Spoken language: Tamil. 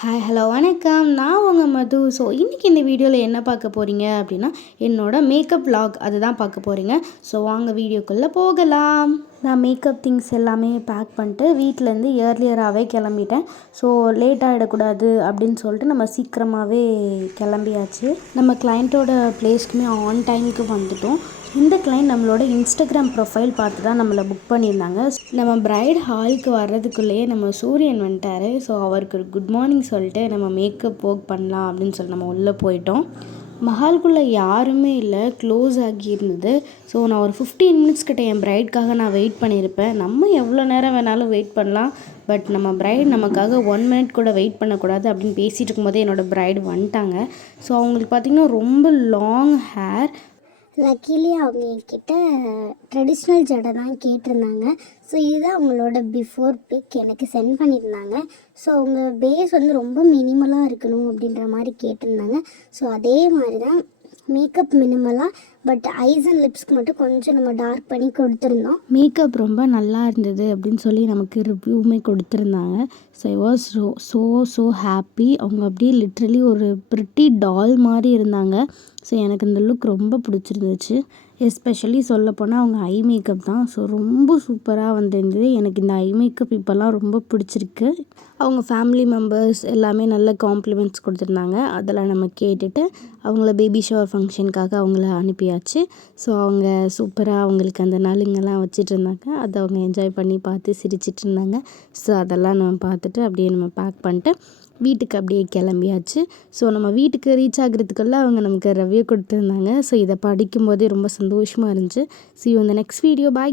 ஹாய் ஹலோ வணக்கம். நான் உங்கள் மது. ஸோ இன்றைக்கி இந்த வீடியோவில் என்ன பார்க்க போகிறீங்க அப்படின்னா, என்னோடய மேக்கப் vlog அதுதான் பார்க்க போகிறீங்க. ஸோ வாங்க வீடியோக்குள்ளே போகலாம். நான் மேக்கப் திங்ஸ் எல்லாமே பேக் பண்ணிட்டு வீட்டிலேருந்து ஏர்லியராகவே கிளம்பிட்டேன். ஸோ லேட் ஆகிடக்கூடாது அப்படின்னு சொல்லிட்டு நம்ம சீக்கிரமாகவே கிளம்பியாச்சு. நம்ம கிளைண்ட்டோட ப்ளேஸ்க்குமே ஆன் டைமுக்கு வந்துட்டோம். இந்த கிளைண்ட் நம்மளோட இன்ஸ்டாகிராம் ப்ரொஃபைல் பார்த்து தான் நம்மளை புக் பண்ணியிருந்தாங்க. நம்ம பிரைட் ஹாலுக்கு வர்றதுக்குள்ளேயே நம்ம சூரியன் வந்துட்டார். ஸோ அவருக்கு ஒரு குட் மார்னிங் சொல்லிட்டு நம்ம மேக்கப் ஒர்க் பண்ணலாம் அப்படின்னு சொல்லி நம்ம உள்ளே போயிட்டோம். மஹால்குள்ளே யாருமே இல்லை, க்ளோஸ் ஆகி இருந்தது. ஸோ நான் ஒரு 15 மினிட்ஸ் கிட்ட என் பிரைட்காக நான் வெயிட் பண்ணியிருப்பேன். நம்ம எவ்வளோ நேரம் வேணாலும் வெயிட் பண்ணலாம், பட் நம்ம பிரைட் நமக்காக 1 மினிட் கூட வெயிட் பண்ணக்கூடாது அப்படின்னு பேசிகிட்டு இருக்கும்போதே என்னோடய பிரைட் வந்துட்டாங்க. ஸோ அவங்களுக்கு பார்த்திங்கன்னா ரொம்ப லாங் ஹேர். லக்கிலி அவங்க என்கிட்ட ட்ரெடிஷ்னல் ஜடை தான் கேட்டிருந்தாங்க. ஸோ இதுதான் அவங்களோட பிஃபோர் பிக் எனக்கு சென்ட் பண்ணியிருந்தாங்க. ஸோ அவங்க பேஸ் வந்து ரொம்ப மினிமலாக இருக்கணும் அப்படின்ற மாதிரி கேட்டிருந்தாங்க. ஸோ அதே மாதிரி தான் மேக்கப் மினிமலாக, பட் ஐஸ் அண்ட் லிப்ஸ்க்கு மட்டும் கொஞ்சம் நம்ம டார்க் பண்ணி கொடுத்துருந்தோம். மேக்கப் ரொம்ப நல்லா இருந்தது அப்படின்னு சொல்லி நமக்கு ரிவ்யூவுமே கொடுத்துருந்தாங்க. So I was so happy. அவங்க அப்படியே லிட்ரலி ஒரு ப்ரிட்டி டால் மாதிரி இருந்தாங்க. ஸோ எனக்கு இந்த லுக் ரொம்ப பிடிச்சிருந்துச்சு. எஸ்பெஷலி சொல்லப்போனால் அவங்க ஐ மேக்கப் தான். ஸோ ரொம்ப சூப்பராக வந்திருந்தது. எனக்கு இந்த ஐ மேக்கப் இப்போல்லாம் ரொம்ப பிடிச்சிருக்கு. அவங்க ஃபேமிலி மெம்பர்ஸ் எல்லாமே நல்ல காம்ப்ளிமெண்ட்ஸ் கொடுத்துருந்தாங்க. அதெல்லாம் நம்ம கேட்டுட்டு அவங்கள பேபி ஷவர் ஃபங்க்ஷனுக்காக அவங்கள அனுப்பியாச்சு. ஸோ அவங்க சூப்பராக அவங்களுக்கு அந்த நலுங்கெல்லாம் வச்சுட்டு இருந்தாங்க. அதை அவங்க என்ஜாய் பண்ணி பார்த்து சிரிச்சிட்டு இருந்தாங்க. ஸோ அதெல்லாம் நம்ம பார்த்துட்டு அப்படியே நம்ம பேக் பண்ணிட்டு வீட்டுக்கு அப்படியே கிளம்பியாச்சு. ஸோ நம்ம வீட்டுக்கு ரீச் ஆகிறதுக்குள்ளே அவங்க நமக்கு ரிவ்யூ கொடுத்துருந்தாங்க. ஸோ இதை படிக்கும்போதே ரொம்ப சந்தோஷமாக இருந்துச்சு. See you in the next video. Bye.